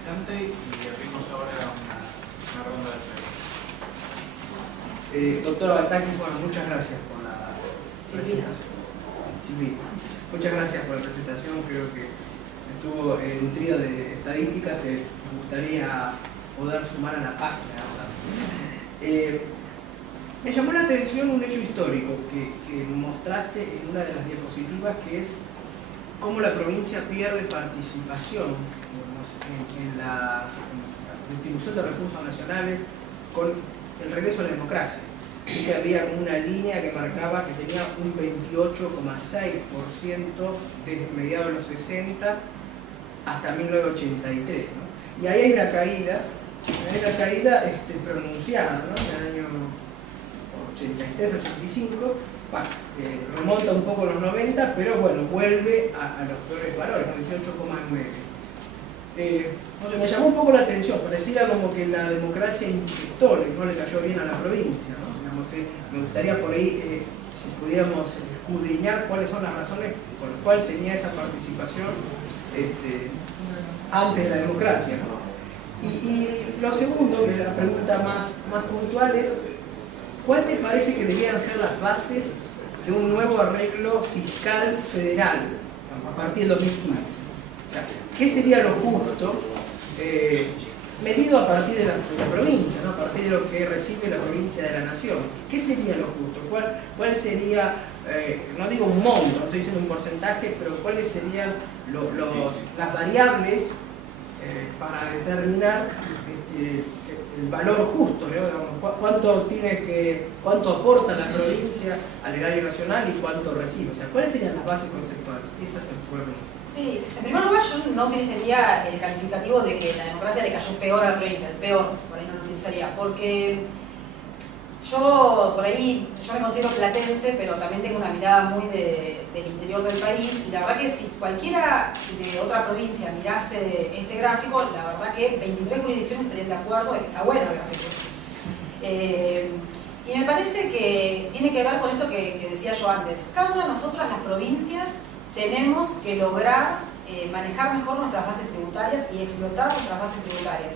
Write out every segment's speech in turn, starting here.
interesante y abrimos ahora una ronda de preguntas. Doctora Bataki, bueno, muchas gracias por la presentación. Silvia, muchas gracias por la presentación, creo que estuvo nutrida de estadísticas que me gustaría poder sumar a la página. Me llamó la atención un hecho histórico que mostraste en una de las diapositivas, que es cómo la provincia pierde participación en la distribución de recursos nacionales con el regreso a la democracia. Y que había una línea que marcaba que tenía un 28,6% desde mediados de los 60 hasta 1983, ¿no? Y ahí hay una caída pronunciada, ¿no? En el año 83, 85, bueno, remonta un poco a los 90, pero bueno, vuelve a los peores valores, 18,9. Me llamó un poco la atención, parecía como que la democracia inyectó, no le cayó bien a la provincia, ¿no? Digamos, me gustaría por ahí, si pudiéramos escudriñar cuáles son las razones por las cuales tenía esa participación antes de la democracia, ¿no? Y lo segundo, que es la pregunta más puntual, es ¿cuál te parece que deberían ser las bases de un nuevo arreglo fiscal federal a partir del 2015? O sea, ¿qué sería lo justo, medido a partir de la provincia, ¿no? A partir de lo que recibe la provincia de la nación? ¿Qué sería lo justo? ¿Cuál sería, no digo un monto, no estoy diciendo un porcentaje, pero cuáles serían las variables para determinar el valor justo, ¿no? ¿Cuánto aporta la provincia al erario nacional y cuánto recibe? O sea, ¿cuáles serían las bases conceptuales? Esa es el problema. Sí, en primer lugar yo no utilizaría el calificativo de que la democracia le cayó peor a la provincia, el peor, por ahí no lo utilizaría, porque yo por ahí, yo me considero platense, pero también tengo una mirada muy del interior del país, y la verdad que si cualquiera de otra provincia mirase este gráfico, la verdad que 23 jurisdicciones estarían de acuerdo de que está bueno el gráfico. Y me parece que tiene que ver con esto que decía yo antes. Cada una de nosotras, las provincias, tenemos que lograr manejar mejor nuestras bases tributarias y explotar nuestras bases tributarias.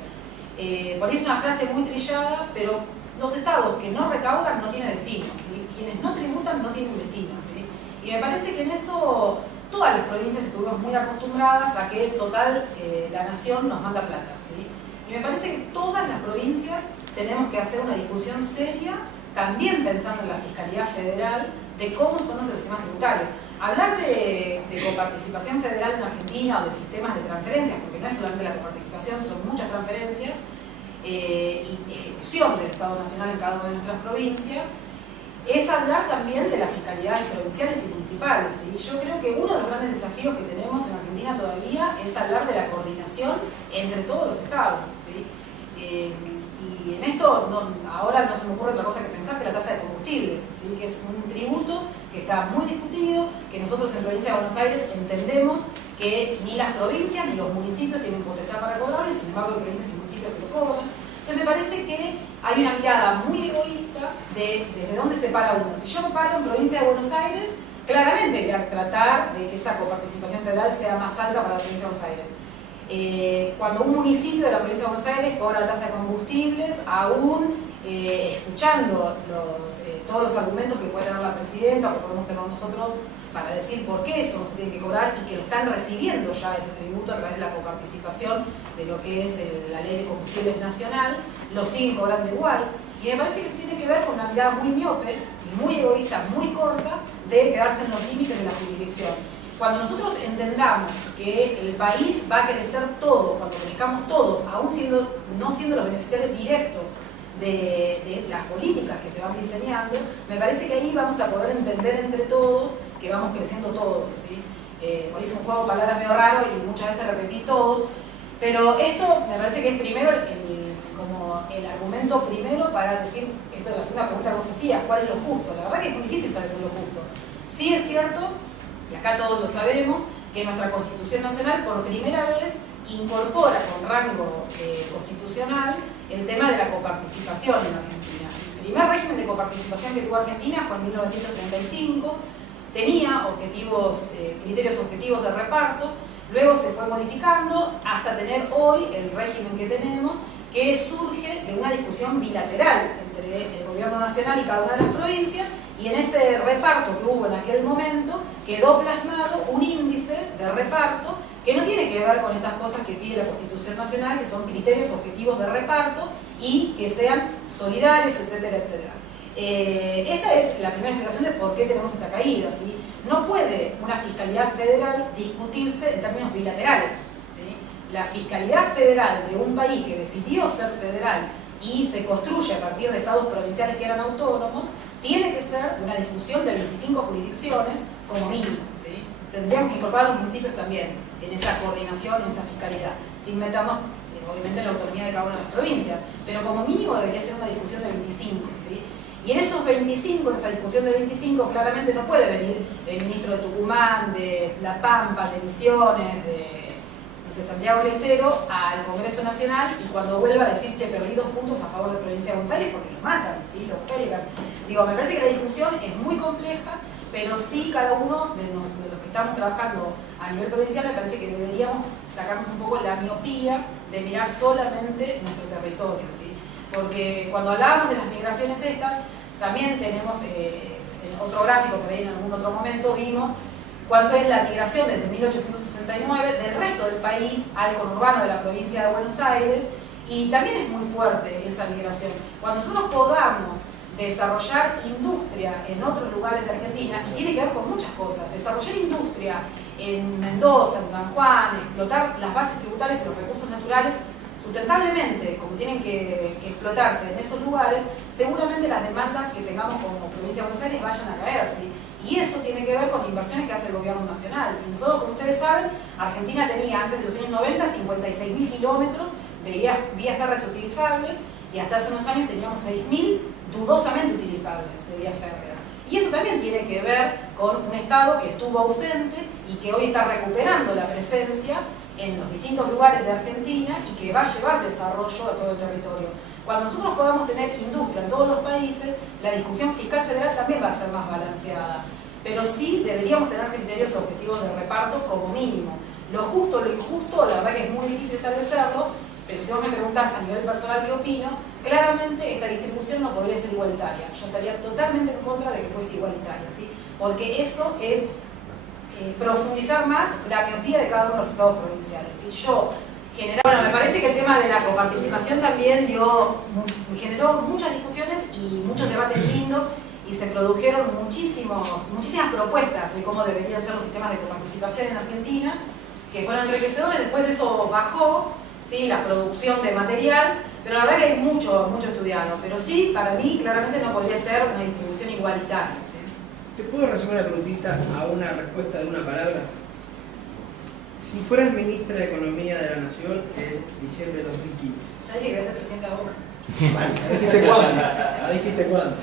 Por ahí es una frase muy trillada, pero los estados que no recaudan no tienen destino, ¿sí? Quienes no tributan no tienen destino, ¿sí? Y me parece que en eso todas las provincias estuvimos muy acostumbradas a que total la nación nos manda plata, ¿sí? Y me parece que todas las provincias tenemos que hacer una discusión seria, también pensando en la fiscalidad federal, de cómo son nuestros sistemas tributarios. Hablar de coparticipación federal en Argentina o de sistemas de transferencias, porque no es solamente la coparticipación, son muchas transferencias, y ejecución del Estado Nacional en cada una de nuestras provincias, es hablar también de las fiscalidades provinciales y municipales, ¿sí? Yo creo que uno de los grandes desafíos que tenemos en Argentina todavía es hablar de la coordinación entre todos los estados, ¿sí? Y en esto ahora no se me ocurre otra cosa que pensar que la tasa de combustibles, ¿sí? Que es un tributo que está muy discutido, que nosotros en la provincia de Buenos Aires entendemos que ni las provincias ni los municipios tienen potestad para cobrarlo, y sin embargo hay provincias y municipios que lo cobran. Entonces me parece que hay una mirada muy egoísta de desde dónde se para uno. Si yo me paro en provincia de Buenos Aires, claramente voy a tratar de que esa coparticipación federal sea más alta para la provincia de Buenos Aires. Cuando un municipio de la provincia de Buenos Aires cobra la tasa de combustibles, aún escuchando todos los argumentos que puede tener la presidenta o que podemos tener nosotros para decir por qué eso no se tiene que cobrar, y que lo están recibiendo ya ese tributo a través de la coparticipación de lo que es la ley de combustibles nacional, lo siguen cobrando igual. Y me parece que eso tiene que ver con una mirada muy miope y muy egoísta, muy corta, de quedarse en los límites de la jurisdicción. Cuando nosotros entendamos que el país va a crecer todo, cuando crezcamos todos, aún no siendo los beneficiarios directos de las políticas que se van diseñando, me parece que ahí vamos a poder entender entre todos que vamos creciendo todos, ¿sí? Por eso un juego de palabras medio raro y muchas veces repetí todos, pero esto me parece que es primero como el argumento primero para decir, esto es la segunda pregunta que vos hacías, ¿cuál es lo justo? La verdad que es muy difícil parecer lo justo. Sí es cierto, y acá todos lo sabemos, que nuestra Constitución Nacional por primera vez incorpora con rango constitucional el tema de la coparticipación en Argentina. El primer régimen de coparticipación que tuvo Argentina fue en 1935, tenía criterios objetivos de reparto, Luego se fue modificando hasta tener hoy el régimen que tenemos, que surge de una discusión bilateral entre el gobierno nacional y cada una de las provincias, y en ese reparto que hubo en aquel momento quedó plasmado un índice de reparto que no tiene que ver con estas cosas que pide la Constitución Nacional, que son criterios objetivos de reparto y que sean solidarios, etcétera, etcétera. Esa es la primera explicación de por qué tenemos esta caída, ¿sí? No puede una fiscalidad federal discutirse en términos bilaterales, ¿sí? La fiscalidad federal de un país que decidió ser federal y se construye a partir de estados provinciales que eran autónomos, tiene que ser de una discusión de 25 jurisdicciones como mínimo, ¿sí? Tendríamos que incorporar a los municipios también en esa coordinación, en esa fiscalidad, sin meternos obviamente en la autonomía de cada una de las provincias, pero como mínimo debería ser una discusión de 25, ¿sí? Y en esos 25, en esa discusión de 25, claramente no puede venir el ministro de Tucumán, de La Pampa, de Misiones, de, no sé, Santiago del Estero, al Congreso Nacional y cuando vuelva a decir, che, perdí 2 puntos a favor de la provincia de Buenos Aires porque los matan, ¿sí? Los pegan. Digo, me parece que la discusión es muy compleja, pero sí cada uno de los que estamos trabajando a nivel provincial me parece que deberíamos sacarnos un poco la miopía de mirar solamente nuestro territorio, ¿sí? Porque cuando hablábamos de las migraciones estas, también tenemos en otro gráfico que en algún otro momento vimos cuánto es la migración desde 1869 del resto del país al conurbano de la provincia de Buenos Aires, y también es muy fuerte esa migración. Cuando nosotros podamos desarrollar industria en otros lugares de Argentina, y tiene que ver con muchas cosas, desarrollar industria en Mendoza, en San Juan, explotar las bases tributarias y los recursos naturales sustentablemente, como tienen que explotarse en esos lugares, seguramente las demandas que tengamos como provincia de Buenos Aires vayan a caer, ¿sí? Y eso tiene que ver con inversiones que hace el gobierno nacional. Si nosotros, como ustedes saben, Argentina tenía antes de los años 90 56.000 kilómetros de vías férreas utilizables, y hasta hace unos años teníamos 6.000 dudosamente utilizables de vías férreas. Y eso también tiene que ver con un Estado que estuvo ausente y que hoy está recuperando la presencia en los distintos lugares de Argentina y que va a llevar desarrollo a todo el territorio. Cuando nosotros podamos tener industria en todos los países, la discusión fiscal federal también va a ser más balanceada. Pero sí deberíamos tener criterios objetivos de reparto como mínimo. Lo justo, lo injusto, la verdad que es muy difícil establecerlo, pero si vos me preguntás a nivel personal qué opino, claramente esta distribución no podría ser igualitaria. Yo estaría totalmente en contra de que fuese igualitaria, ¿sí? Porque eso es profundizar más la miopía de cada uno de los estados provinciales. ¿Sí? Bueno, me parece que el tema de la coparticipación también generó muchas discusiones y muchos debates lindos, y se produjeron muchísimas propuestas de cómo deberían ser los sistemas de coparticipación en Argentina, que fueron enriquecedores. Después eso bajó, ¿sí? La producción de material, pero la verdad que hay mucho estudiado. Pero sí, para mí claramente no podría ser una distribución igualitaria, ¿sí? ¿Te puedo resumir la preguntita a una respuesta de una palabra? Si fueras ministra de Economía de la Nación en diciembre de 2015. Ya dije que voy a ser presidenta de Boca. Vale, ¿dijiste cuándo? ¿Dijiste cuándo?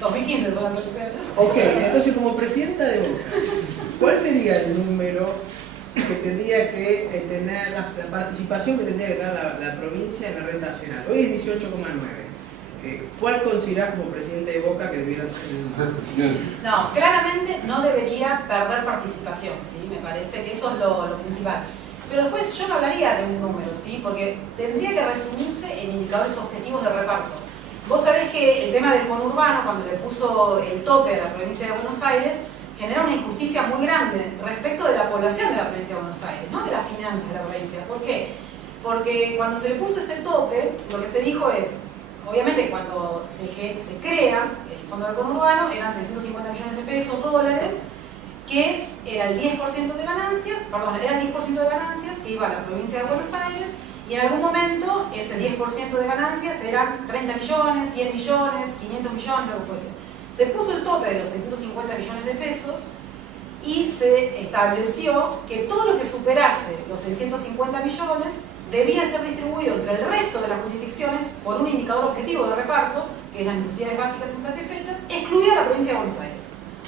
2015 son las elecciones. Ok, entonces como presidenta de Boca, ¿cuál sería el número que tendría que tener, la participación que tendría que tener la provincia en la renta nacional? Hoy es 18,9. ¿Cuál considerás como presidente de Boca que debiera ser el número? No, claramente no debería perder participación, ¿sí? Me parece que eso es lo principal. Pero después yo no hablaría de un número, ¿sí? Porque tendría que resumirse en indicadores objetivos de reparto. Vos sabés que el tema del conurbano, cuando le puso el tope a la provincia de Buenos Aires, genera una injusticia muy grande respecto de la población de la provincia de Buenos Aires, no de las finanzas de la provincia. ¿Por qué? Porque cuando se le puso ese tope, lo que se dijo es, obviamente cuando se crea el Fondo del Conurbano, eran 650 millones de pesos, dólares, que era el 10% de ganancias, era el 10% de ganancias que iba a la provincia de Buenos Aires, y en algún momento ese 10% de ganancias eran 30 millones, 100 millones, 500 millones, lo que fuese. Se puso el tope de los 650 millones de pesos y se estableció que todo lo que superase los 650 millones debía ser distribuido entre el resto de las jurisdicciones por un indicador objetivo de reparto, que es las necesidades básicas insatisfechas, excluida la provincia de Buenos Aires.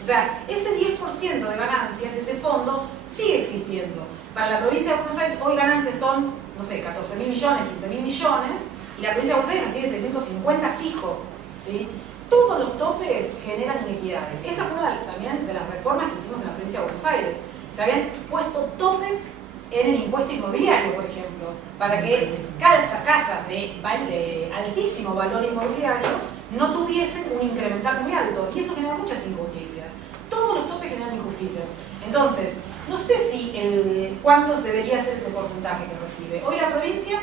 O sea, ese 10% de ganancias, ese fondo, sigue existiendo. Para la provincia de Buenos Aires hoy ganancias son, no sé, 14.000 millones, 15.000 millones, y la provincia de Buenos Aires recibe 650 fijo, ¿sí? Todos los topes generan inequidades. Esa fue una también de las reformas que hicimos en la provincia de Buenos Aires. Se habían puesto topes en el impuesto inmobiliario, por ejemplo, para que casas de altísimo valor inmobiliario no tuviesen un incremental muy alto, y eso genera muchas injusticias. Todos los topes generan injusticias. Entonces, no sé si cuánto debería ser ese porcentaje que recibe. Hoy la provincia,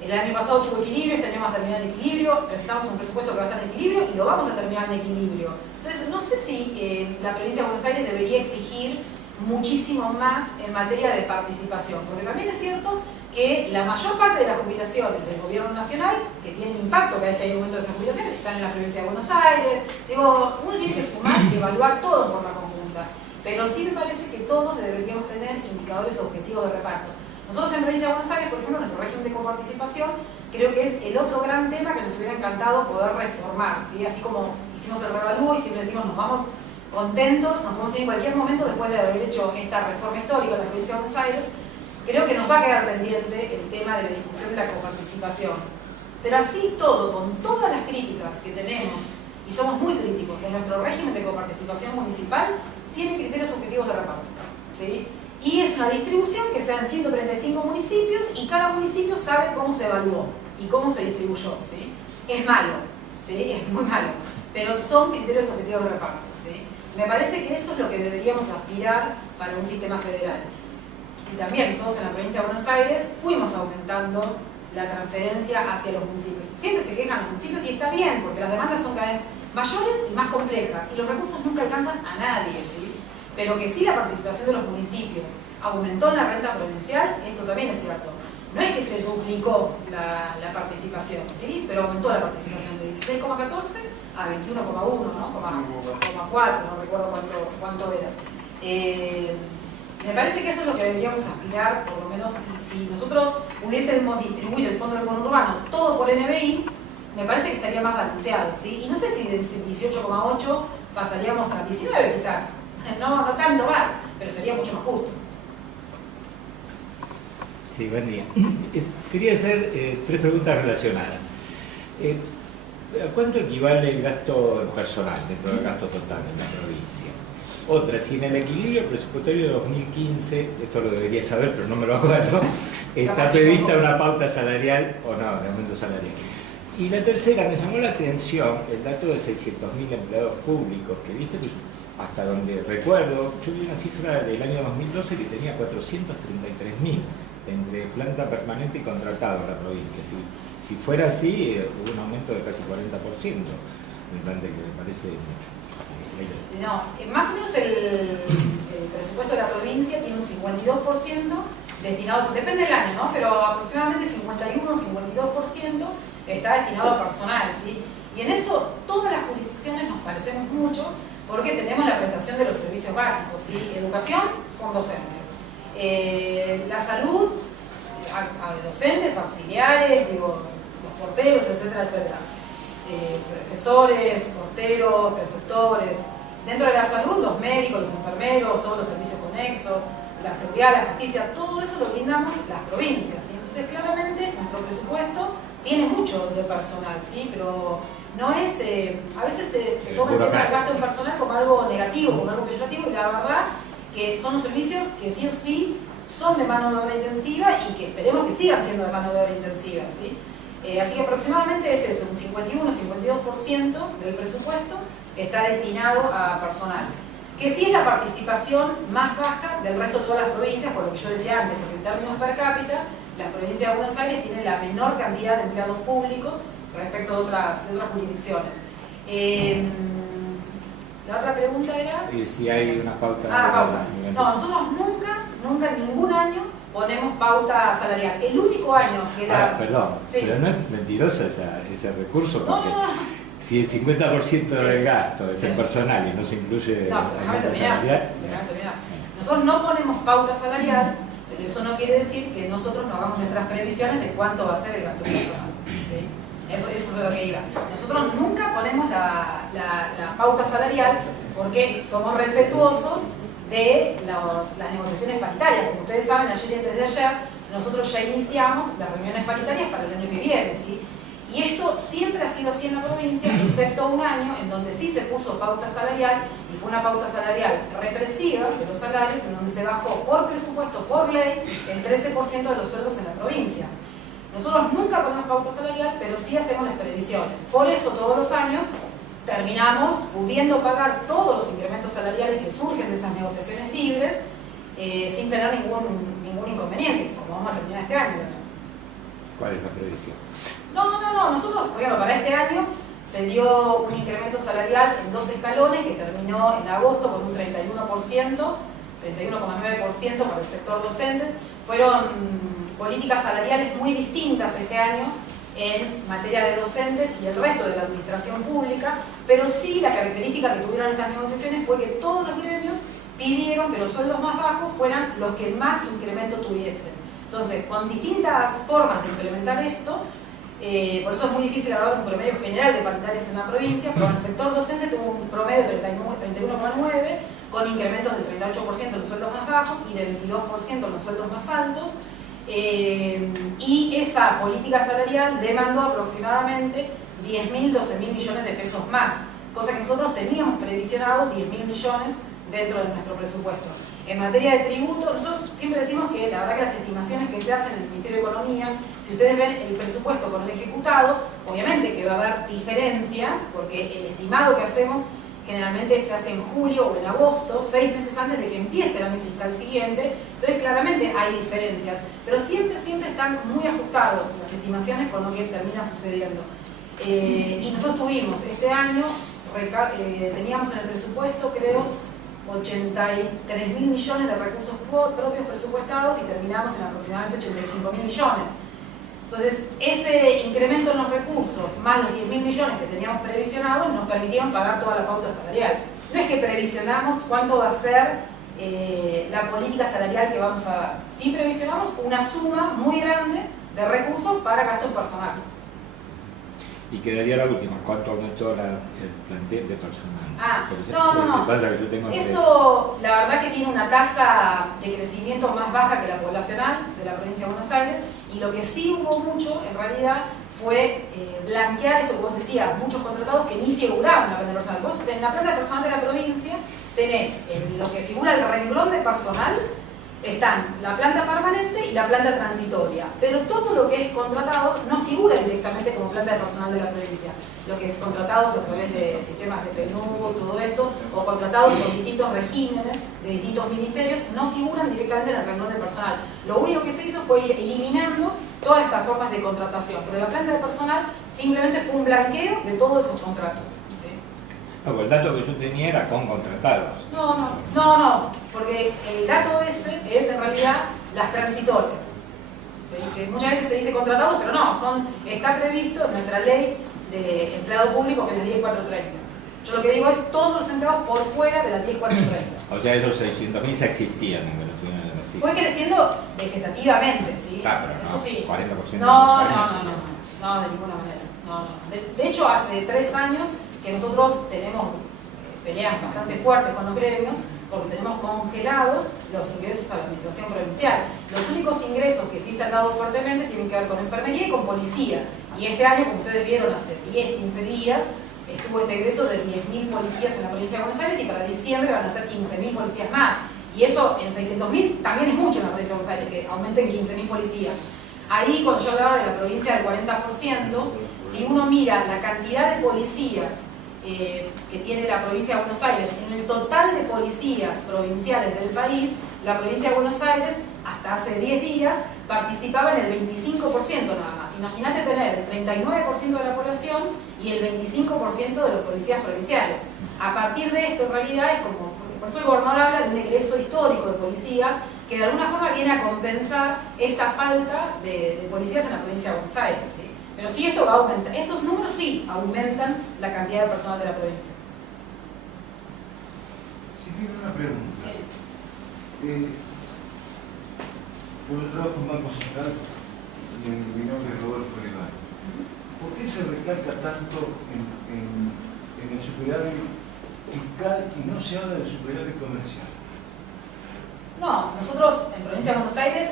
el año pasado tuvo equilibrio, este año vamos a terminar en equilibrio, presentamos un presupuesto que va a estar en equilibrio y lo vamos a terminar en equilibrio. Entonces, no sé si la provincia de Buenos Aires debería exigir muchísimo más en materia de participación, porque también es cierto que la mayor parte de las jubilaciones del gobierno nacional, que tienen impacto cada vez que hay aumento de esas jubilaciones, están en la provincia de Buenos Aires. Digo, uno tiene que sumar y evaluar todo en forma conjunta, pero sí me parece que todos deberíamos tener indicadores objetivos de reparto. Nosotros en provincia de Buenos Aires, por ejemplo, nuestro régimen de coparticipación, creo que es el otro gran tema que nos hubiera encantado poder reformar, ¿sí? Así como hicimos el revalúo y siempre decimos nos vamos contentos, nos podemos ir en cualquier momento después de haber hecho esta reforma histórica en la provincia de Buenos Aires. Creo que nos va a quedar pendiente el tema de la discusión de la coparticipación. Pero así todo, con todas las críticas que tenemos, y somos muy críticos de nuestro régimen de coparticipación municipal, tiene criterios objetivos de reparto, ¿sí? Y es una distribución que sean 135 municipios y cada municipio sabe cómo se evaluó y cómo se distribuyó, ¿sí? Es malo, ¿sí? Es muy malo, pero son criterios objetivos de reparto, ¿sí? Me parece que eso es lo que deberíamos aspirar para un sistema federal. Y también nosotros en la provincia de Buenos Aires fuimos aumentando la transferencia hacia los municipios. Siempre se quejan los municipios y está bien, porque las demandas son cada vez mayores y más complejas y los recursos nunca alcanzan a nadie, ¿sí? Pero que sí la participación de los municipios aumentó en la renta provincial, esto también es cierto. No es que se duplicó la participación, ¿sí? Pero aumentó la participación de 16,14 a 21,1, ¿no? 0,4, no recuerdo cuánto era. Me parece que eso es lo que deberíamos aspirar, por lo menos, si nosotros pudiésemos distribuir el fondo del conurbano todo por NBI, me parece que estaría más balanceado, ¿sí? Y no sé si de 18,8 pasaríamos a 19 quizás, no tanto más, pero sería mucho más justo. Sí, buen día. Quería hacer 3 preguntas relacionadas. ¿A cuánto equivale el gasto personal dentro del gasto total en la provincia? Otra, si en el equilibrio presupuestario de 2015, esto lo debería saber, pero no me lo acuerdo, está prevista una pauta salarial o no, de aumento salarial. Y la tercera, me llamó la atención el dato de 600.000 empleados públicos, que viste que hasta donde recuerdo, yo vi una cifra del año 2012 que tenía 433.000 entre planta permanente y contratado en la provincia. Si fuera así, hubo un aumento de casi 40%, me parece mucho. No, más o menos el presupuesto de la provincia tiene un 52% destinado, depende del año, ¿no? Pero aproximadamente 51 o 52% está destinado a personal, ¿sí? Y en eso todas las jurisdicciones nos parecemos mucho porque tenemos la prestación de los servicios básicos, ¿sí? Educación son docentes, la salud, docentes, auxiliares, digo, los porteros, etcétera, etcétera. Profesores, porteros, preceptores. Dentro de la salud, los médicos, los enfermeros, todos los servicios conexos, la seguridad, la justicia, todo eso lo brindamos las provincias, ¿sí? Entonces, claramente, nuestro presupuesto tiene mucho de personal, ¿sí? Pero no es, a veces se toma el tema del gasto en personal como algo negativo, como algo peyorativo, y la verdad que son los servicios que sí o sí son de mano de obra intensiva y que esperemos que sigan siendo de mano de obra intensiva, ¿sí? Así que aproximadamente es eso, un 51-52% del presupuesto está destinado a personal, que sí es la participación más baja del resto de todas las provincias, por lo que yo decía antes, porque en términos per cápita, la provincia de Buenos Aires tiene la menor cantidad de empleados públicos respecto de otras jurisdicciones. La otra pregunta era... Si hay una pauta... pauta. No, nosotros nunca en ningún año ponemos pauta salarial. El único año que era... perdón, sí. Pero no es mentiroso ese recurso, porque no. Si el 50% del gasto es en personal y no se incluye no, el salarial... Nosotros no ponemos pauta salarial, pero eso no quiere decir que nosotros no hagamos nuestras previsiones de cuánto va a ser el gasto personal, ¿sí? Eso es lo que iba. Nosotros nunca ponemos la pauta salarial porque somos respetuosos de las negociaciones paritarias. Como ustedes saben, ayer y antes de ayer, nosotros ya iniciamos las reuniones paritarias para el año que viene, ¿sí? Y esto siempre ha sido así en la provincia, excepto un año en donde sí se puso pauta salarial, y fue una pauta salarial represiva de los salarios, en donde se bajó por presupuesto, por ley, el 13% de los sueldos en la provincia. Nosotros nunca ponemos pauta salarial, pero sí hacemos las previsiones. Por eso todos los años terminamos pudiendo pagar todos los incrementos salariales que surgen de esas negociaciones libres, sin tener ningún inconveniente, como vamos a terminar este año, ¿verdad? ¿Cuál es la previsión? No, nosotros, por ejemplo, para este año se dio un incremento salarial en 2 escalones que terminó en agosto con un 31%, 31,9% para el sector docente. Fueron políticas salariales muy distintas este año en materia de docentes y el resto de la administración pública, pero sí la característica que tuvieron estas negociaciones fue que todos los gremios pidieron que los sueldos más bajos fueran los que más incremento tuviesen. Entonces, con distintas formas de implementar esto, por eso es muy difícil hablar de un promedio general de paritarias en la provincia, pero en el sector docente tuvo un promedio de 31,9, con incrementos del 38% en los sueldos más bajos y de 22% en los sueldos más altos. Y esa política salarial demandó aproximadamente 10.000, 12.000 millones de pesos más, cosa que nosotros teníamos previsionados 10.000 millones dentro de nuestro presupuesto. En materia de tributo, nosotros siempre decimos que la verdad que las estimaciones que se hacen en el Ministerio de Economía, si ustedes ven el presupuesto con el ejecutado, obviamente que va a haber diferencias, porque el estimado que hacemos generalmente se hace en julio o en agosto, 6 meses antes de que empiece el año fiscal siguiente, entonces claramente hay diferencias, pero siempre están muy ajustados las estimaciones con lo que termina sucediendo. Y nosotros tuvimos este año, teníamos en el presupuesto, creo, 83.000 millones de recursos propios presupuestados y terminamos en aproximadamente 85.000 millones. Entonces, ese incremento en los recursos, más los 10.000 millones que teníamos previsionados, nos permitieron pagar toda la pauta salarial. No es que previsionamos cuánto va a ser la política salarial que vamos a dar. Sí previsionamos una suma muy grande de recursos para gasto personal. Y quedaría la última, ¿cuánto aumentó el plantel de personal? No. ¿Qué pasa? Que yo tengo eso, la verdad que tiene una tasa de crecimiento más baja que la poblacional de la provincia de Buenos Aires, y lo que sí hubo mucho, en realidad, fue blanquear esto que vos decías, muchos contratados que ni figuraban en la planta personal. Vos en la planta personal de la provincia tenés en lo que figura el renglón de personal, están la planta permanente y la planta transitoria, pero todo lo que es contratados no figura directamente como planta de personal de la provincia. Lo que es contratados a través de sistemas de PNUD, todo esto, o contratados con distintos regímenes de distintos ministerios, no figuran directamente en el renglón de personal. Lo único que se hizo fue ir eliminando todas estas formas de contratación, pero la planta de personal simplemente fue un blanqueo de todos esos contratos. No, pues el dato que yo tenía era con contratados. No, porque el dato ese es en realidad las transitorias. ¿Sí? Que muchas veces se dice contratados, pero no, está previsto en nuestra ley de empleado público, que es la 10430. Yo lo que digo es todos los empleados por fuera de la 10430. O sea, esos 600.000 ya existían en Venezuela. Fue creciendo vegetativamente, ¿sí? Claro, pero eso no, sí. 40% No, de ninguna manera. No. De hecho, hace 3 años que nosotros tenemos peleas bastante fuertes con los gremios, porque tenemos congelados los ingresos a la administración provincial. Los únicos ingresos que sí se han dado fuertemente tienen que ver con enfermería y con policía. Y este año, como ustedes vieron, hace 10, 15 días, estuvo este egreso de 10.000 policías en la provincia de Buenos Aires, y para diciembre van a ser 15.000 policías más. Y eso en 600.000 también es mucho en la provincia de Buenos Aires, que aumenten 15.000 policías. Ahí, cuando yo hablaba de la provincia del 40%, si uno mira la cantidad de policías que tiene la provincia de Buenos Aires, en el total de policías provinciales del país, la provincia de Buenos Aires, hasta hace 10 días, participaba en el 25% nada más. Imagínate tener el 39% de la población y el 25% de los policías provinciales. A partir de esto, en realidad, es como, por eso el gobernador habla de un egreso histórico de policías, que de alguna forma viene a compensar esta falta de policías en la provincia de Buenos Aires, ¿sí? Pero sí, esto va a aumentar. Estos números sí aumentan la cantidad de personal de la provincia. Si tiene una pregunta. Sí. Yo trabajo en Banco Central y mi nombre es Rodolfo Legal. ¿Por qué se recalca tanto en el superávit fiscal y no se habla del superávit comercial? No, nosotros en Provincia de Buenos Aires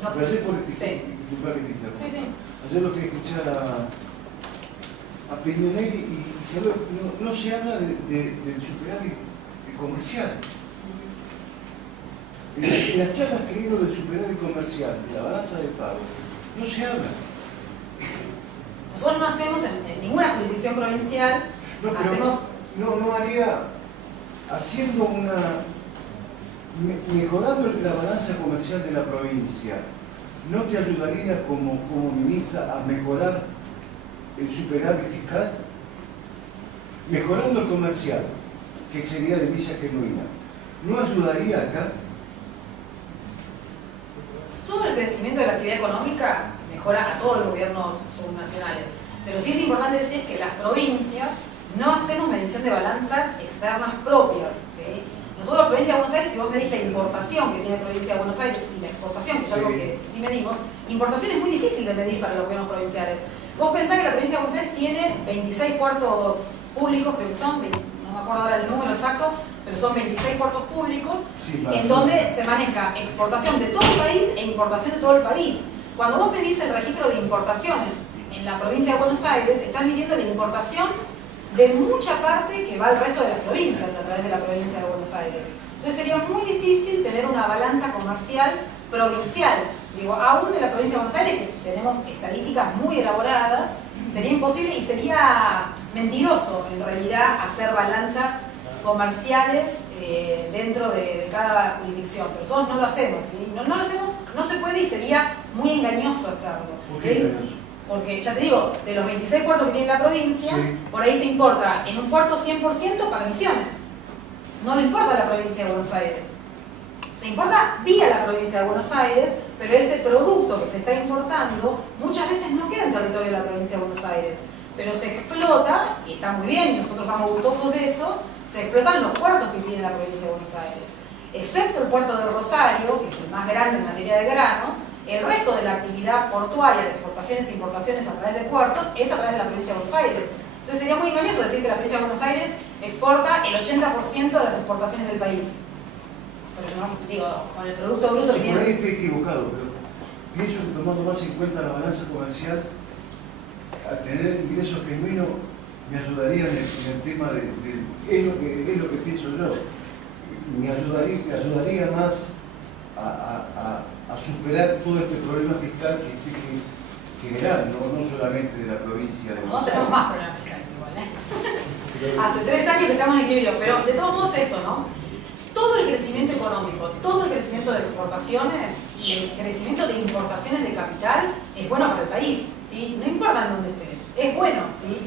no. Ayer Sí. disculpa que te interrumpa. Sí. Ayer lo que escuché a a Peñonelli y Isabel, no se habla del superávit comercial. En las charlas que digo del superávit comercial, de la balanza de pago, no se habla. Nosotros no hacemos en ninguna jurisdicción provincial, No, pero hacemos... no haría, haciendo mejorando la balanza comercial de la provincia, ¿no te ayudaría como ministra a mejorar el superávit fiscal? Mejorando el comercial, que sería de Villa Genuina, ¿no ayudaría acá? Todo el crecimiento de la actividad económica mejora a todos los gobiernos subnacionales, pero sí es importante decir que las provincias no hacemos medición de balanzas externas propias, ¿sí? Nosotros, la provincia de Buenos Aires, si vos medís la importación que tiene la provincia de Buenos Aires y la exportación, que es algo que sí medimos, importación es muy difícil de medir para los gobiernos provinciales. Vos pensás que la provincia de Buenos Aires tiene 26 puertos públicos, creo que son, no me acuerdo ahora el número exacto, pero son 26 puertos públicos, en donde se maneja exportación de todo el país e importación de todo el país. Cuando vos pedís el registro de importaciones en la provincia de Buenos Aires, están midiendo la importación de mucha parte que va al resto de las provincias a través de la provincia de Buenos Aires. Entonces sería muy difícil tener una balanza comercial provincial. Digo, aún de la provincia de Buenos Aires, que tenemos estadísticas muy elaboradas, sería imposible y sería mentiroso en realidad hacer balanzas comerciales dentro de cada jurisdicción. Pero nosotros no lo hacemos, ¿sí? No lo hacemos, no se puede y sería muy engañoso hacerlo. ¿Por qué engañoso? Porque, ya te digo, de los 26 puertos que tiene la provincia, sí, por ahí se importa en un puerto 100% para Misiones. No le importa a la provincia de Buenos Aires. Se importa vía la provincia de Buenos Aires, pero ese producto que se está importando muchas veces no queda en territorio de la provincia de Buenos Aires. Pero se explota, y está muy bien, y nosotros estamos gustosos de eso, se explotan los puertos que tiene la provincia de Buenos Aires. Excepto el puerto de Rosario, que es el más grande en materia de granos, el resto de la actividad portuaria de exportaciones e importaciones a través de puertos es a través de la provincia de Buenos Aires. Entonces sería muy engañoso decir que la provincia de Buenos Aires exporta el 80% de las exportaciones del país. Pero no, digo, con el Producto Bruto que Sí, por ahí tiene... estoy equivocado, pero pienso que tomando más en cuenta la balanza comercial, al tener ingresos genuinos, me ayudaría en el tema de es lo que pienso yo. Me ayudaría más a superar todo este problema fiscal que es general, no solamente de la provincia de Buenos Aires. No tenemos más problemas fiscales igual, ¿eh? Hace 3 años que estamos en equilibrio, pero de todos modos esto, ¿no? Todo el crecimiento económico, todo el crecimiento de exportaciones y el crecimiento de importaciones de capital es bueno para el país, ¿sí? No importa en dónde esté, es bueno, ¿sí?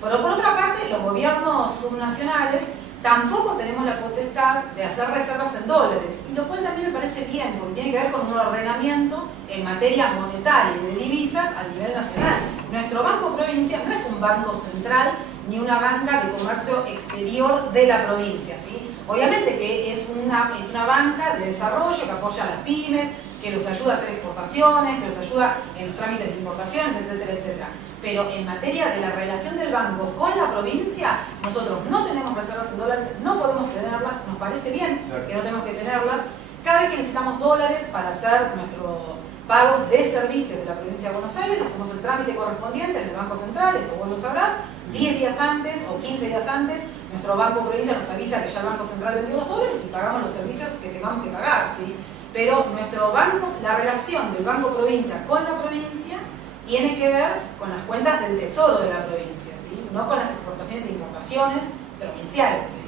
Pero por otra parte, los gobiernos subnacionales tampoco tenemos la potestad de hacer reservas en dólares, y lo cual también me parece bien, porque tiene que ver con un ordenamiento en materia monetaria y de divisas a nivel nacional. Nuestro Banco Provincia no es un banco central ni una banca de comercio exterior de la provincia, ¿sí? Obviamente que es una banca de desarrollo que apoya a las pymes, que los ayuda a hacer exportaciones, que los ayuda en los trámites de importaciones, etcétera, etcétera. Pero en materia de la relación del banco con la provincia, nosotros no tenemos reservas en dólares, no podemos tenerlas, nos parece bien que no tenemos que tenerlas. Cada vez que necesitamos dólares para hacer nuestro pago de servicios de la provincia de Buenos Aires, hacemos el trámite correspondiente en el Banco Central, esto vos lo sabrás, 10 días antes o 15 días antes, nuestro Banco Provincia nos avisa que ya el Banco Central vendió los dólares y pagamos los servicios que tengamos que pagar, ¿sí? Pero nuestro banco, la relación del Banco Provincia con la provincia tiene que ver con las cuentas del tesoro de la provincia, ¿sí? No con las exportaciones e importaciones provinciales, ¿sí?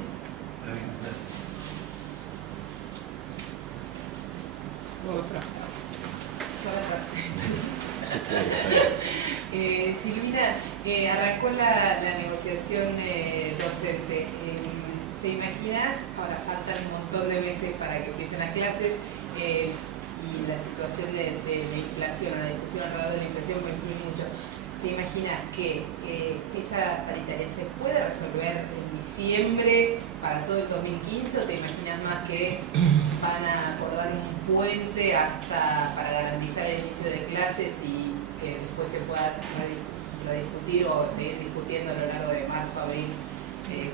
Silvina, arrancó la negociación docente. ¿Te imaginas? Ahora faltan un montón de meses para que empiecen las clases y la situación de la inflación, la discusión alrededor de la inflación puede influir mucho. ¿Te imaginas que esa paritaria se puede resolver en diciembre para todo el 2015 o te imaginas más que van a acordar un puente para garantizar el inicio de clases y que después se pueda rediscutir o seguir discutiendo a lo largo de marzo, abril,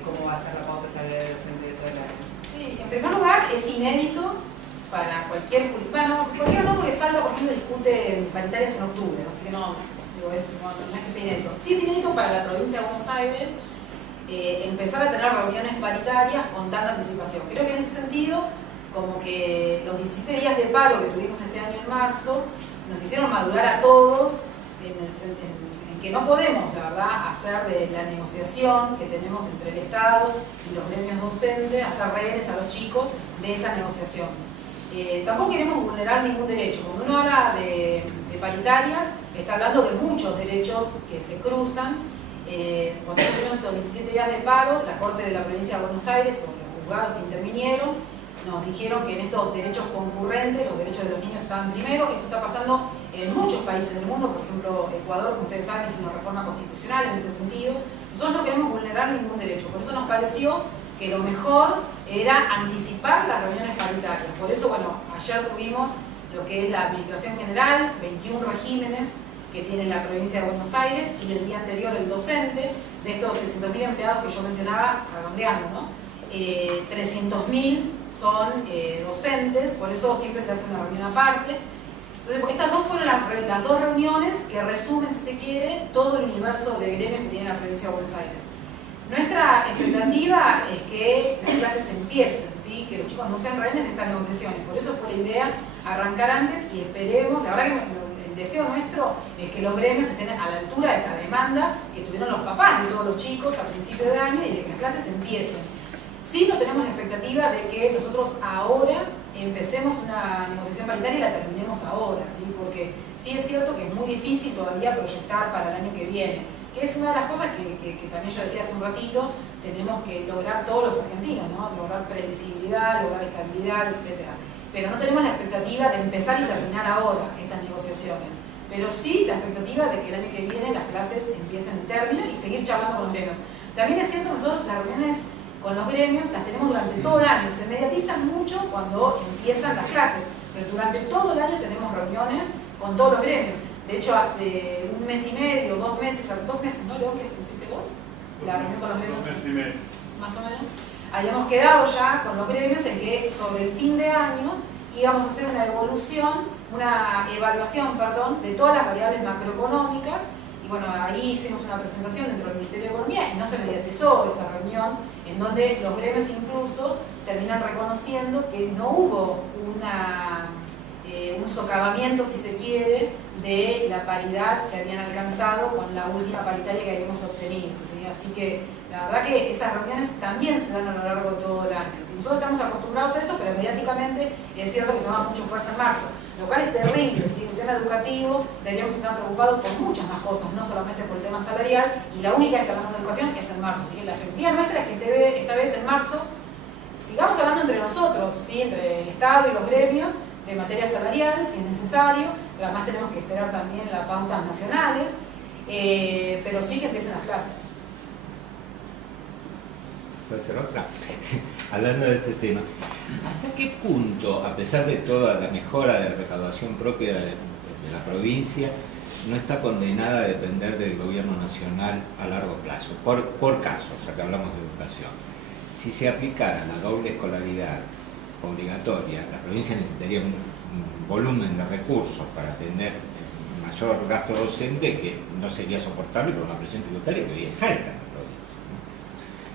cómo va a ser la pauta salarial docente de todo el año? Sí, en primer lugar es inédito para cualquier jurisdicción, no, porque Salta, por ejemplo, discute paritarias en octubre, así que no Digo, no es que sea inédito. Sí es inédito para la provincia de Buenos Aires empezar a tener reuniones paritarias con tanta anticipación. Creo que en ese sentido, como que los 17 días de paro que tuvimos este año en marzo, nos hicieron madurar a todos en que no podemos, la verdad, hacer de la negociación que tenemos entre el Estado y los gremios docentes, hacer rehenes a los chicos de esa negociación. Tampoco queremos vulnerar ningún derecho. Cuando uno habla de paritarias, está hablando de muchos derechos que se cruzan. Cuando tuvimos estos 17 días de paro, la Corte de la Provincia de Buenos Aires, o los juzgados que intervinieron, nos dijeron que en estos derechos concurrentes, los derechos de los niños estaban primero. Esto está pasando en muchos países del mundo, por ejemplo, Ecuador, como ustedes saben, hizo una reforma constitucional en este sentido. Nosotros no queremos vulnerar ningún derecho, por eso nos pareció que lo mejor era anticipar las reuniones paritarias. Por eso, bueno, ayer tuvimos lo que es la Administración General, 21 regímenes que tiene la provincia de Buenos Aires, y el día anterior el docente, de estos 600.000 empleados que yo mencionaba, redondeando, ¿no? 300.000 son docentes, por eso siempre se hace una reunión aparte. Entonces, estas dos fueron las dos reuniones que resumen, si se quiere, todo el universo de gremios que tiene la provincia de Buenos Aires. Nuestra expectativa es que las clases empiecen, ¿sí? Que los chicos no sean rehenes de estas negociaciones. Por eso fue la idea arrancar antes y esperemos. La verdad que el deseo nuestro es que los gremios estén a la altura de esta demanda que tuvieron los papás de todos los chicos a principio de año y de que las clases empiecen. Sí, no tenemos la expectativa de que nosotros ahora empecemos una negociación paritaria y la terminemos ahora, ¿sí? Porque sí es cierto que es muy difícil todavía proyectar para el año que viene, que es una de las cosas que también yo decía hace un ratito, tenemos que lograr todos los argentinos, ¿no? Lograr previsibilidad, lograr estabilidad, etc. Pero no tenemos la expectativa de empezar y terminar ahora estas negociaciones. Pero sí la expectativa de que el año que viene las clases empiecen en término y seguir charlando con los gremios. También es cierto que nosotros las reuniones con los gremios las tenemos durante todo el año, se mediatizan mucho cuando empiezan las clases, pero durante todo el año tenemos reuniones con todos los gremios. De hecho, hace un mes y medio, 2 meses, ¿no, León, que pusiste vos? La reunión con los gremios. 2 meses y medio. Más o menos. Habíamos quedado ya con los gremios en que sobre el fin de año íbamos a hacer una evaluación, de todas las variables macroeconómicas. Y bueno, ahí hicimos una presentación dentro del Ministerio de Economía y no se mediatizó esa reunión, en donde los gremios incluso terminan reconociendo que no hubo un socavamiento, si se quiere, de la paridad que habían alcanzado con la última paritaria que habíamos obtenido, ¿sí? Así que la verdad que esas reuniones también se dan a lo largo de todo el año. ¿Sí? Nosotros estamos acostumbrados a eso, pero mediáticamente es cierto que toma mucha fuerza en marzo, lo cual es terrible. ¿Sí? El tema educativo deberíamos estar preocupados por muchas más cosas, no solamente por el tema salarial, y la única vez que hablamos de educación es en marzo. Así que la expectativa nuestra es que esta vez en marzo sigamos hablando entre nosotros, ¿sí? Entre el Estado y los gremios, de materia salarial, si es necesario, pero además tenemos que esperar también las pautas nacionales, pero sí que empiecen las clases. ¿Puede ser otra? Hablando de este tema, ¿hasta qué punto, a pesar de toda la mejora de recaudación propia de la provincia, no está condenada a depender del gobierno nacional a largo plazo? Por caso, ya que hablamos de educación. Si se aplicara la doble escolaridad obligatoria, la provincia necesitaría un volumen de recursos para tener mayor gasto docente que no sería soportable por una presión tributaria que hoy es alta en la provincia, ¿no?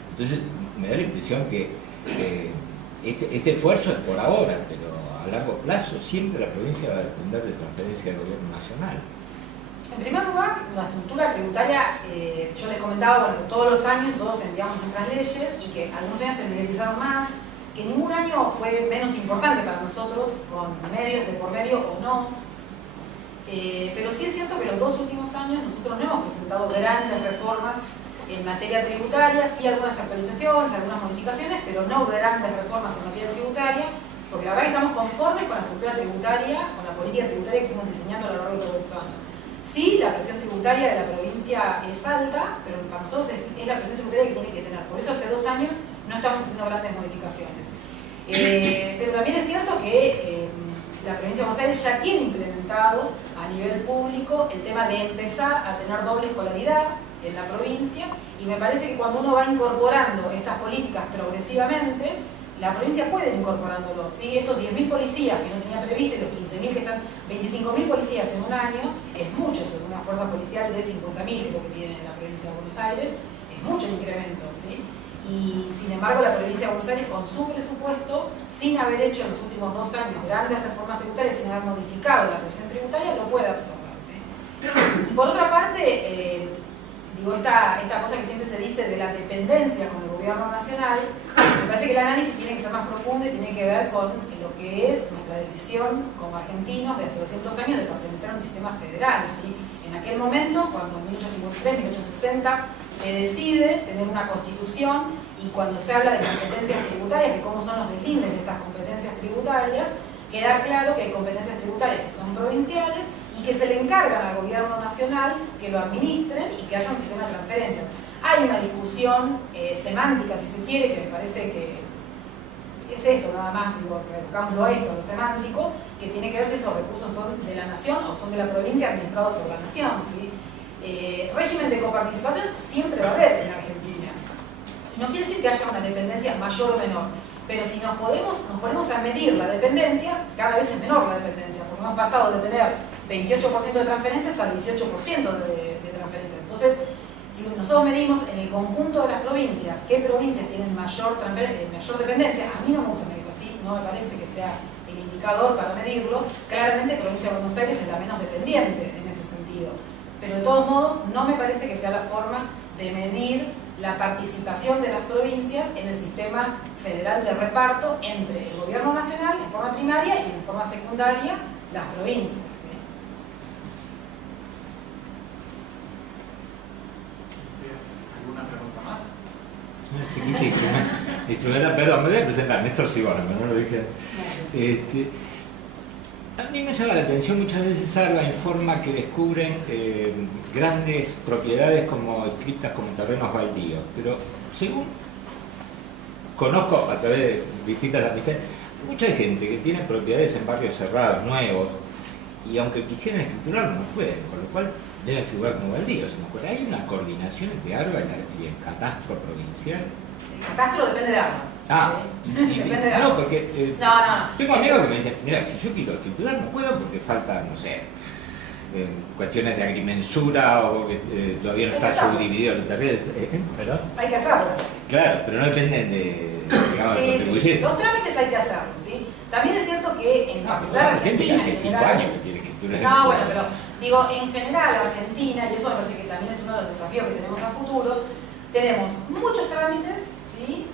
Entonces me da la impresión que este esfuerzo es por ahora, pero a largo plazo siempre la provincia va a depender de transferencia del gobierno nacional. En primer lugar, la estructura tributaria, yo les comentaba, bueno, que todos los años nosotros enviamos nuestras leyes y que algunos años se mediatizaron más, que ningún año fue menos importante para nosotros, con medios de por medio o no. Pero sí es cierto que los 2 últimos años nosotros no hemos presentado grandes reformas en materia tributaria, sí algunas actualizaciones, algunas modificaciones, pero no grandes reformas en materia tributaria, porque la verdad que estamos conformes con la estructura tributaria, con la política tributaria que fuimos diseñando a lo largo de todos estos años. Sí, la presión tributaria de la provincia es alta, pero para nosotros es la presión tributaria que tiene que tener. Por eso hace 2 años no estamos haciendo grandes modificaciones. Pero también es cierto que la provincia de Buenos Aires ya tiene implementado a nivel público el tema de empezar a tener doble escolaridad en la provincia, y me parece que cuando uno va incorporando estas políticas progresivamente, la provincia puede ir incorporándolo, ¿sí? Estos 10.000 policías que no tenía previsto y los 15.000 que están, 25.000 policías en un año, es mucho, según una fuerza policial de 50.000, que es lo que tiene la provincia de Buenos Aires, es mucho el incremento, ¿sí? Y sin embargo la provincia de Buenos Aires con su presupuesto, sin haber hecho en los últimos 2 años grandes reformas tributarias, sin haber modificado la presión tributaria, lo puede absorber, ¿sí? Y por otra parte, digo, esta cosa que siempre se dice de la dependencia con el gobierno nacional, me parece que el análisis tiene que ser más profundo y tiene que ver con lo que es nuestra decisión como argentinos de hace 200 años de pertenecer a un sistema federal, ¿sí? En aquel momento, cuando en 1853, 1860, se decide tener una constitución y cuando se habla de competencias tributarias, de cómo son los deslindes de estas competencias tributarias, queda claro que hay competencias tributarias que son provinciales y que se le encargan al gobierno nacional que lo administren y que haya un sistema de transferencias. Hay una discusión semántica, si se quiere, que me parece que es esto nada más, digo, reduzcámoslo a esto, lo semántico, que tiene que ver si esos recursos son de la nación o son de la provincia administrados por la nación, ¿sí? Régimen de coparticipación siempre va a haber en Argentina. No quiere decir que haya una dependencia mayor o menor, pero si nos ponemos a medir la dependencia, cada vez es menor la dependencia, porque hemos pasado de tener 28% de transferencias al 18% de transferencias. Entonces, si nosotros medimos en el conjunto de las provincias, qué provincias tienen mayor dependencia, a mí no me gusta medirlo así, no me parece que sea el indicador para medirlo. Claramente, provincia de Buenos Aires es la menos dependiente en ese sentido. Pero de todos modos, no me parece que sea la forma de medir la participación de las provincias en el sistema federal de reparto entre el gobierno nacional en forma primaria y en forma secundaria las provincias. ¿Sí? ¿Alguna pregunta más? Una chiquita instrumental, perdón, me voy a presentar, Néstor Sigona, pero no lo dije. A mí me llama la atención, muchas veces Sarva informa que descubren grandes propiedades como escritas como terrenos baldíos, pero según conozco a través de distintas amistades, mucha gente que tiene propiedades en barrios cerrados, nuevos, y aunque quisieran escriturarlo no pueden, con lo cual deben figurar como baldíos. ¿Hay una coordinación entre ARBA y el catastro provincial? El catastro depende de ARBA. Depende de ARBA. No, porque no. Tengo amigos que me dicen, mira, si yo quiero escriturar no puedo porque falta, no sé, cuestiones de agrimensura o que todavía no está subdividido el terreno. ¿Perdón? Hay que hacerlo. Claro, pero no dependen de, digamos, de contribución. Sí. Los trámites hay que hacerlos, ¿sí? También es cierto que en particular hay gente que Argentina, hace 5 años que tiene escrituras. No, bueno, pero digo, en general Argentina, y eso me parece que también es uno de los desafíos que tenemos a futuro, tenemos muchos trámites, ¿sí?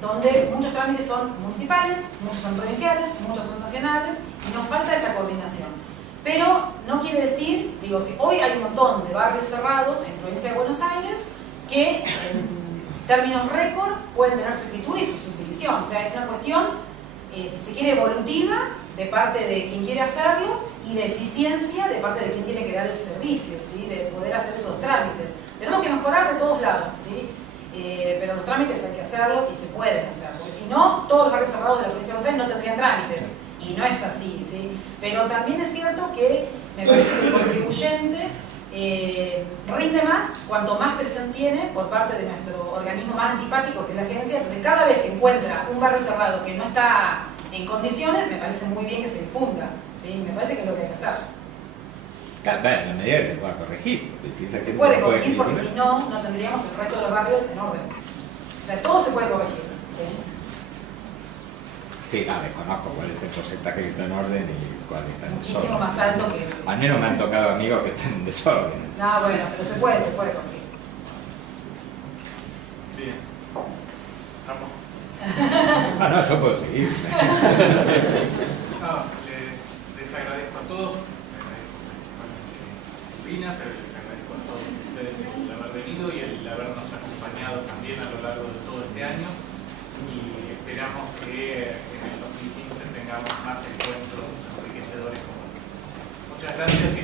Donde muchos trámites son municipales, muchos son provinciales, muchos son nacionales, y nos falta esa coordinación. Pero no quiere decir, digo, si hoy hay un montón de barrios cerrados en provincia de Buenos Aires que en términos récord pueden tener su escritura y su subdivisión. O sea, es una cuestión, si se quiere, evolutiva de parte de quien quiere hacerlo y de eficiencia de parte de quien tiene que dar el servicio, ¿sí? De poder hacer esos trámites. Tenemos que mejorar de todos lados, ¿sí? Pero los trámites hay que hacerlos y se pueden hacer, porque si no, todos los barrios cerrados de la provincia de Buenos Aires no tendrían trámites, y no es así, ¿sí? Pero también es cierto que me parece que el contribuyente rinde más cuanto más presión tiene por parte de nuestro organismo más antipático, que es la agencia. Entonces, cada vez que encuentra un barrio cerrado que no está en condiciones, me parece muy bien que se difunda, ¿sí? Me parece que es lo que hay que hacer. Claro, en la medida que se pueda corregir. Si se puede corregir porque si no, no tendríamos el resto de los barrios en orden. O sea, todo se puede corregir. ¿Sí? Sí, no, desconozco cuál es el porcentaje que está en orden y cuál está en desorden. Muchísimo más alto que... Al menos me han tocado amigos que están en desorden. No, bueno, pero se puede corregir. Bien. Vamos. Ah, no, yo puedo seguir. No, les agradezco a todos. Pero les agradezco a todos ustedes el haber venido y el habernos acompañado también a lo largo de todo este año, y esperamos que en el 2015 tengamos más encuentros enriquecedores como estos. Muchas gracias y